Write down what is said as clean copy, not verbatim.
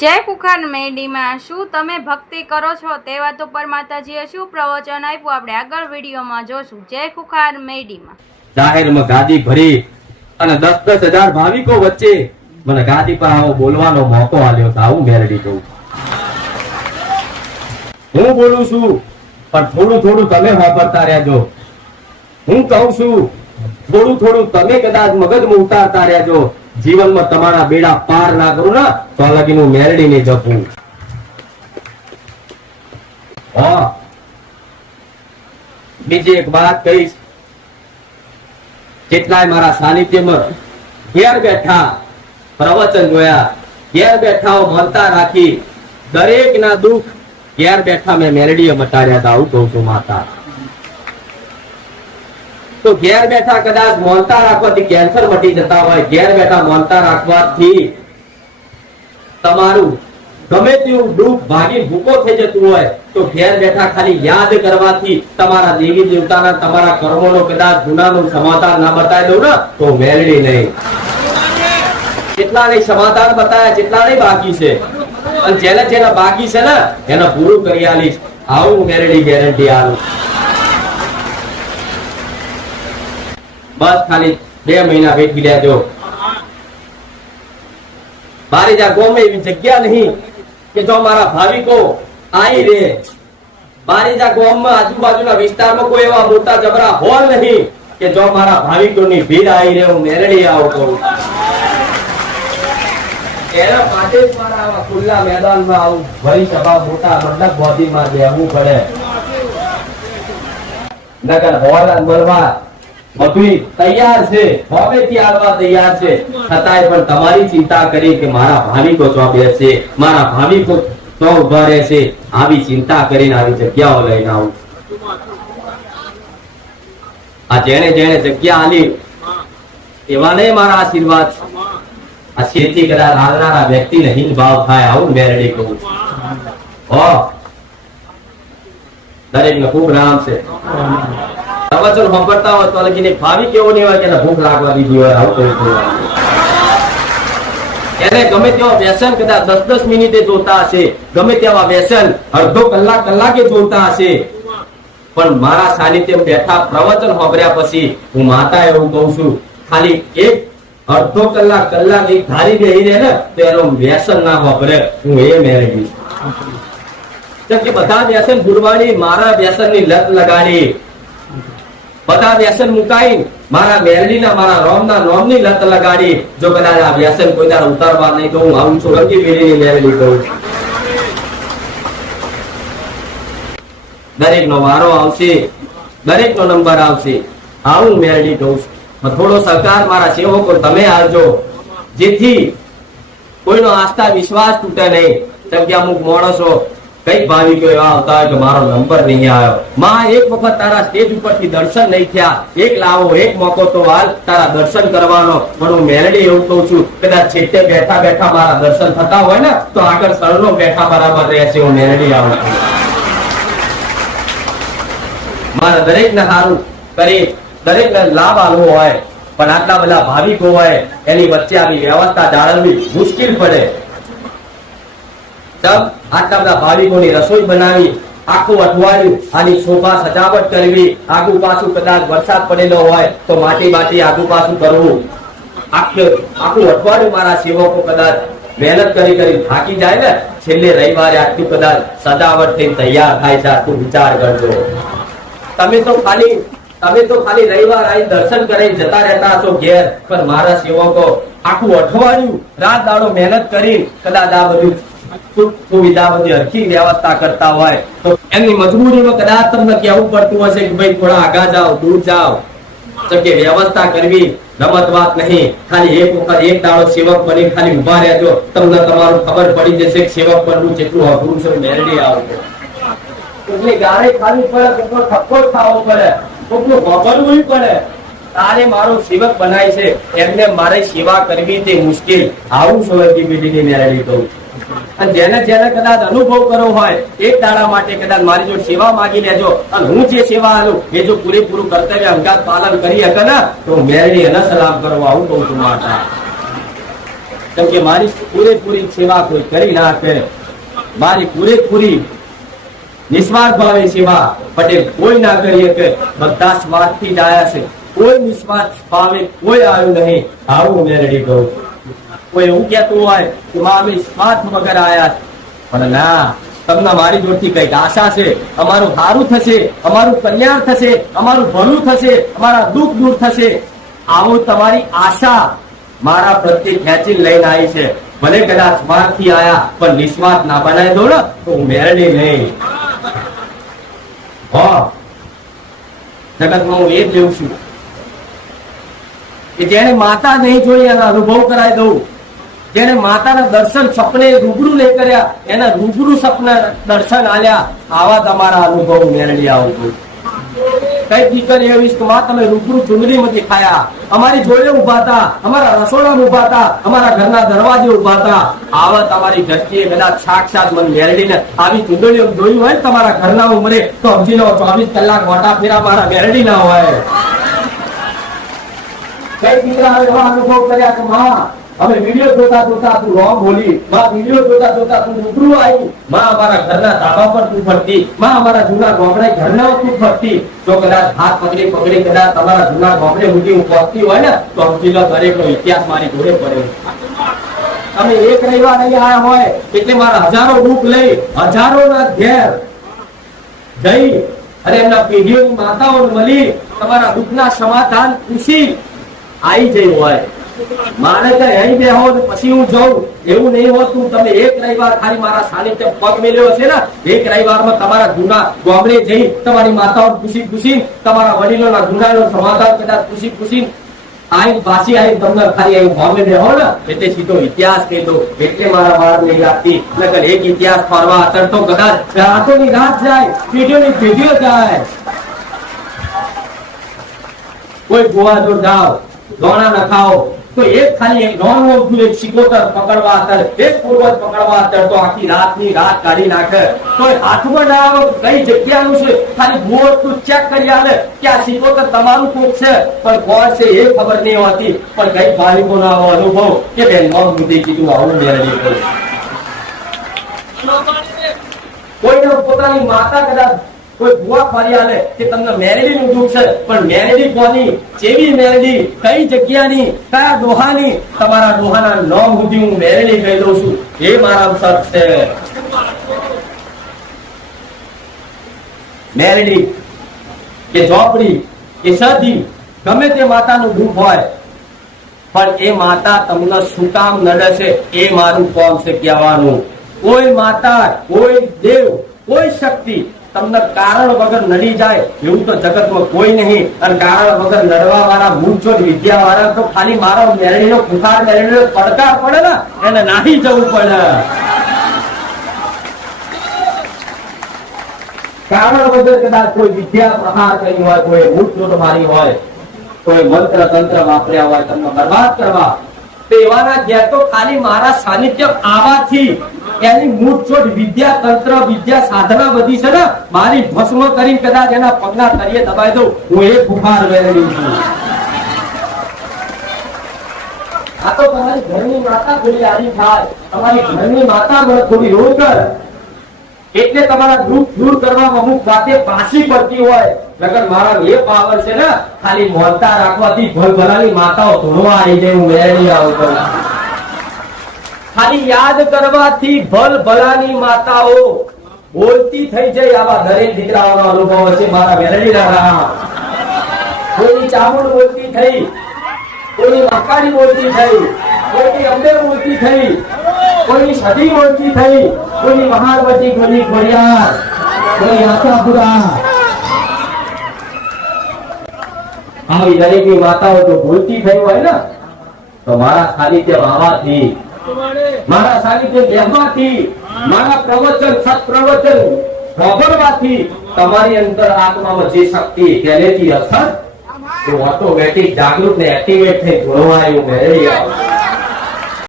જય કુખાર મેડીમાં શું તમે ભક્તિ કરો છો તે વાતો પર માતાજીએ શું પ્રવચન આપ્યું આપણે આગળ વિડીયોમાં જોશું। જય કુખાર મેડીમાં જાહેરમાં ગાદી ભરી અને 10,000 ભાવિકો વચ્ચે મને ગાદી પર આવો બોલવાનો મોકો આલ્યો તો આવું મેરડી કહું। હું બોલું છું પણ થોડું થોડું તમે વાપરતા રહેજો। હું કહું છું થોડું થોડું તમે કદાચ મગજમાં ઉતારતા રહેજો। જીવનમાં તમારા બેડા પાર ના કરું ને તો લગીનું મેરડી ને જપું। બીજી એક વાત કહીશ, કેટલાય મારા સાનિધ્યમાં ઘેર બેઠા પ્રવચન જોયા, ઘેર બેઠા મનતા રાખી દરેક ના દુઃખ ઘેર બેઠા મેં મેરડીએ મટાડ્યા હતા। આવું કહું છું માતા। તો ઘેર બેઠા કદાચ મોનતા રાખવાથી કેન્સર મટી જતા હોય, ઘેર બેઠા મોનતા રાખવાથી તમારું ગમે તેવું દુઃખ ભાગી ભૂકો થઈ જતું હોય તો ઘેર બેઠા ખાલી યાદ કરવાથી તમારા દેવી દેવતાના તમારા કર્મોનો કદાચ ગુનાનું સમાધાન ના બતાવી દઉં ને તો મેળવી નહીં। કેટલા નહીં સમાધાન બતાવ્યા, જેટલા નહીં બાકી છે, અને જેને જેને બાકી છે ને એને પૂરું કરી આલીશ। આવું મેળવી ગેરંટી આલું। બસ ખાલી 2 મહિના બેઠી રહેજો। બારીજા ગામે એવી જગ્યા નહીં કે જો મારા ભાવિકો આવી રે। બારીજા ગામમાં આજુબાજુના વિસ્તારમાં કોઈ એવા મોટા જબરા હોલ નહીં કે જો મારા ભાવિકોની ભીડ આવી રે હું મેરડી આવું કહું। એના માટે જ મારા આવા ખુલ્લા મેદાનમાં આવું ભરી સભા મોટા મંડપ બોધીમાં બેહવું પડે। નગર હોલ મળવા બધું તૈયાર છે, હોવેથી આવવા તૈયાર છે, છતાંય પણ તમારી ચિંતા કરી કે મારા ભાવિકો તો બેસે, મારા ભાવિકો તો ઉભા રહેશે, આવી ચિંતા કરીને આવી જગ્યાઓ લઈને આવું। આ જેણે જેણે જગ્યા આલી એવાને મારા આશીર્વાદ। આ શેતી કદાચ હાલનારા વ્યક્તિને હિત ભાવ થાય આવું મેરડી કહું છું। દરેકને ખૂબ રામ છે। પ્રવચન સાંભળતા હોય તો લગીને ભાવિક એવો નહીં હોય કે ભૂખ લાગવા દીધી હોય આવું કહું છું। એને ગમે તેવા વ્યસન કદાચ 10-10 મિનિટે જોતા હશે, ગમે તેવા વ્યસન અડધો કલાક કલાકે જોતા હશે, પણ મારા સાનિધ્યમાં બેઠા પ્રવચન સાંભળ્યા પછી હું માતા એવું કહું છું ખાલી એક અડધો કલાક કલાક એક ધારી બેહી રહે ને તો એનો વ્યસન ના વાપરે હું એ મેળવીશ। કે બધા વ્યસન ભૂલવાની મારા વ્યસનની લત લગાડી, બધા વ્યસન મુકાઈ મારા મેરડીના મારા રોમના નોમની લત લગાડી। જો કદાચ આ વ્યસન કોઈ દાડો ઉતારવા નહીં તો હું આવું છું રંગી મેળીની મેરડી કહું। દરેકનો વારો આવશે, દરેકનો નંબર આવશે, આવું મેરડી કહું છું। થોડો સહકાર મારા સેવકો તમે આવજો, જેથી કોઈનો આસ્થા વિશ્વાસ તૂટે નહીં। કેમ કે અમુક માણસો કઈક ભાવિકો એવા આવતા હોય કે મારો નંબર નહીં આવ્યો। માં એક વખત તારા સ્ટેજ ઉપરથી દર્શન નહીં થયા, એક લાવો એક મોકો તો હાલ તારા દર્શન કરવાનો। પણ હું મેલડી એવું કહું છું કદાચ છેટે બેઠા બેઠા મારા દર્શન થતા હોય ને તો આગળ સરનો બેઠા બરાબર રહેશે। હું મેલડી આવું છું। મારા દરેકને સારું કરી દરેકને લાભ આલવો હોય, પણ આટલા બધા ભાવિકો હોય એની વચ્ચે આવી વ્યવસ્થા જાળવવી મુશ્કેલ પડે। આટલા બધા ભાવિકોની રસોઈ બનાવી, આખું અઠવાડિયું આની શોભા સજાવટ કરવી, આગુ પાછું કદાચ વરસાદ પડેલો હોય તો માટી બાટી આગુ પાછું કરવું, આખું અઠવાડિયું મારા સેવકો કદાચ મહેનત કરી કરી થાકી જાય ને છેલ્લે રવિવારે આટલું કદાચ સજાવટ થઈ તૈયાર થાય છે। આટલું વિચાર કરજો। તમે તો ખાલી રવિવાર આવી દર્શન કરી જતા રહેતા હશો ઘેર, પણ મારા સેવકો આખું અઠવાડિયું રાત દાડો મહેનત કરી કદાચ આ બધું સુવિધા બધી હરખી વ્યવસ્થા કરતા હોય તો એમની મજબૂરીમાં કદાચ તમને કહેવું પડતું હશે કે ભાઈ થોડા આગા જાઓ, દૂર જાઓ। તો કે વ્યવસ્થા કરવી રમત વાત નહીં। ખાલી એક વખત એક દાડો સેવક બની ખાલી ઉભા રહેજો, તમને તમારું ખબર પડી જશે કે સેવક બનવું કેટલું અઘરું છે। મેરડી આવજો એટલે ગાળે ખાવી પડે, કેટલો ઠપકો ખાવો પડે, કેટલું વાપરવું પડે, તારે મારો સેવક બનાય છે એમને મારે સેવા કરવી તે મુશ્કેલ। આવું સોલંકી પેઢીની મેરડી કહું છું। અને જેને જેને કદાચ અનુભવ કરવો હોય એક દાડા માટે કદાચ મારી જોડે સેવા માંગી લેજો, અને હું જે સેવા આલું એ જો પૂરેપૂરું કર્તવ્ય અંગાત પાલન કરી શકે ને તો મેરડી એને સલામ કરો। આવું કહું છું માતા। કેમ કે મારી પૂરેપૂરી સેવા કોઈ કરી ના શકે. મારી પૂરેપૂરી નિસ્વાર્થ ભાવે સેવા પટેલ કોઈ ના કરી શકે. બધા સ્વાર્થથી જ આયા છે. કોઈ નિસ્વાર્થ ભાવે કોઈ આવ્યું નહીં. આવું મેરડી કહું. કોઈ એવું કહેતું હોય કે અમે સ્વાર્થ વગર આયા, પણ ના, તમને મારી જોડથી કઈક આશા છે. અમારું સારું થશે, અમારું કલ્યાણ થશે, અમારું ભલું થશે, અમારા દુઃખ દૂર થશે. આવું તમારી આશા મારા પ્રત્યે ખેંચી લઈને આવી છે. ભલે કદાચ સ્વાર્થથી આયા, પણ નિસ્વાર્થ ના બનાવી દો ને તો હું મેરડી નહીં. જગતમાં હું એ જ લેવું છું કે જેને માતા નહીં જોઈ એના અનુભવ કરાવી દઉં. જેને માતાના દર્શન સપને રૂબરૂ નહીં કર્યા એના રૂબરૂ સપના દર્શન આલ્યા. આવા તમારા અનુભવ મેળવી આવું. કઈ દીકરી એવી કે માં તમે રૂબરૂ ચુંદડીમાં દેખાયા, અમારી જોડે ઉભા હતા, અમારા રસોડામાં ઉભા હતા, અમારા ઘરના દરવાજે ઉભા હતા. આવા તમારી દ્રષ્ટિએ કદાચ સાક્ષાત મને મેળવીને આવી ચુંદડીઓ જોયું હોય તમારા ઘરના ઉંમરે તો સમજી લો 24 કલાક મોટા ફેરા મારા મેળવી ના હોય. કઈ દીકરા એવા અનુભવ કર્યા કે માં અમે વિડીયો જોતા જોતા તું રોંગ બોલી, માં વિડીયો જોતા જોતા તું રૂબરૂ આવી, માં અમારા ઘરના ધાબા પર તું ફરતી, માં અમારા જૂના ગામડે ઘરના તું ફરતી. તો કદાચ હાથ પકડી પકડી કદાચ તમારા જૂના ગામડે સુધી હું પહોંચતી હોય ને તો સમજી લો દરેકનો ઇતિહાસ મારી જોડે પડે. તમે એક રવિવાર અહીં આવ્યા હોય એટલે મારા હજારો રૂપ લઈ હજારોના ઘેર જઈ અને એમના પેઢીઓની માતાઓને મળી તમારા દુઃખના સમાધાન પૂછી આવી જઈ હોય. મારે કઈ અહીં બેહો પછી હું જાઉં એવું નહીં હોતું. તમે એક રવિવાર ખાલી મારા સાનિધ્ય પગ મેલ્યો છે ને, એક રવિવારમાં તમારા જૂના ગામડે જઈ તમારી માતાઓ પૂછી તમારા વડીલોના ગુનાનો સમાધાન કદાચ પૂછી આઈ પાછી આવી તમને ખાલી અહીં ગામે બેહો ને એટલે સીધો ઇતિહાસ કહી દો. એટલે મારા વાર નહીં લાગતી. નકર એક ઇતિહાસ ફરવા અત્યારે તો કદાચ રાતોની રાત જાય, પેઢીઓની પેઢીઓ જાય. કોઈ ગોવા જો જાઓ, દોણા ન ખાઓ તો એક ખાલી એક નોન એક શિકોતર પકડવા અત્યારે, એક પૂર્વજ પકડવા અત્યારે તો આખી રાતની રાત કાઢી નાખે. તો હાથમાં ના આવે કઈ જગ્યાનું છે, ખાલી બોર્ડ તું ચેક કરી આવે કે આ શિકોતર તમારું કોક છે પણ કોણ છે એ ખબર નહીં હોતી. પણ કઈ બાળકો ના આવો અનુભવ કે બેન નોન બુદ્ધિ કીધું આવું મેળવી કરું. કોઈને પોતાની માતા કદાચ કોઈ ભુવા ફરી આલે કે તમને મેલેડી નું દુઃખ છે, પણ મેલેડી કોની, કેવી મેલેડી, કઈ જગ્યાની, કયા ડોહાની, તમારા ડોહાના નામ સુધી હું મેલેડી કહી દઉં છું. એ મારા સત છે. મેલેડી કે ઝોપડી કે સદી ગમે તે માતાનું દુઃખ હોય, પણ એ માતા તમને શું કામ નડે છે એ મારું કામ છે કહેવાનું. કોઈ માતા, કોઈ દેવ, કોઈ શક્તિ તમને કારણ વગર નડી જાય એવું તો જગતમાં કોઈ નહીં. અને કારણ વગર નડવા વાળા મૂળચોદ વિદ્યા વાળા તો ખાલી મારો મેળવીનો ખુખાર મેળવીનો પડકાર પડે ને એને નાહી જવું પડે. કારણ વગર કદાચ કોઈ વિદ્યા પ્રહાર કરી હોય, કોઈ મૂળચોદ મારી હોય, કોઈ મંત્ર તંત્ર વાપર્યા હોય તમને બરબાદ કરવા, તો એવાના ઘેર તો ખાલી મારા સાનિધ્ય આવવાથી એની મૂળચોડ વિદ્યા તંત્ર વિદ્યા સાધના બધી છે ને મારી ભસ્મ કરી કદાચ એના પગના તળિયે દબાઈ દઉં. હું એ બુખાર મેળવી છું. આ તો તમારી ઘરની માતા થોડી આરી થાય, તમારી ઘરની માતા મને થોડી રોલ કર એટલે તમારા દુઃખ દૂર કરવામાં અમુક વાતે પાછી પડતી હોય. નકર મારા એ પાવર છે ને ખાલી મોનતા રાખવાથી ભલભલાની માતાઓ ધોળવા આવી જાય હું મેળવી આવું. ખાલી યાદ કરવાથી ભલભલાની માતાઓ બોલતી થઈ જાય. આવા દરેક દીકરાઓનો અનુભવ હશે મારા મેળવી રહ્યા. કોઈની ચામુંડ બોલતી થઈ, કોઈની મકાડી બોલતી થઈ, કોઈની અંબે બોલતી થઈ, કોઈની સદી બોલતી થઈ, કોઈની મહારવતી, કોઈની ખોડિયાર, કોઈ આશાપુરા. આવી દરેકની માતાઓ જો બોલતી થઈ હોય ને તો મારા સાનિધ્ય આવવાથી, મારા સાનિધ્ય બેહવાથી, મારા પ્રવચન સત પ્રવચન સાંભળવાથી તમારી અંદર આત્મામાં જે શક્તિ પહેલેથી અસર તો ઓટોમેટિક જાગૃત ને એક્ટિવેટ થઈ જોડવાયું મેળવી આવો.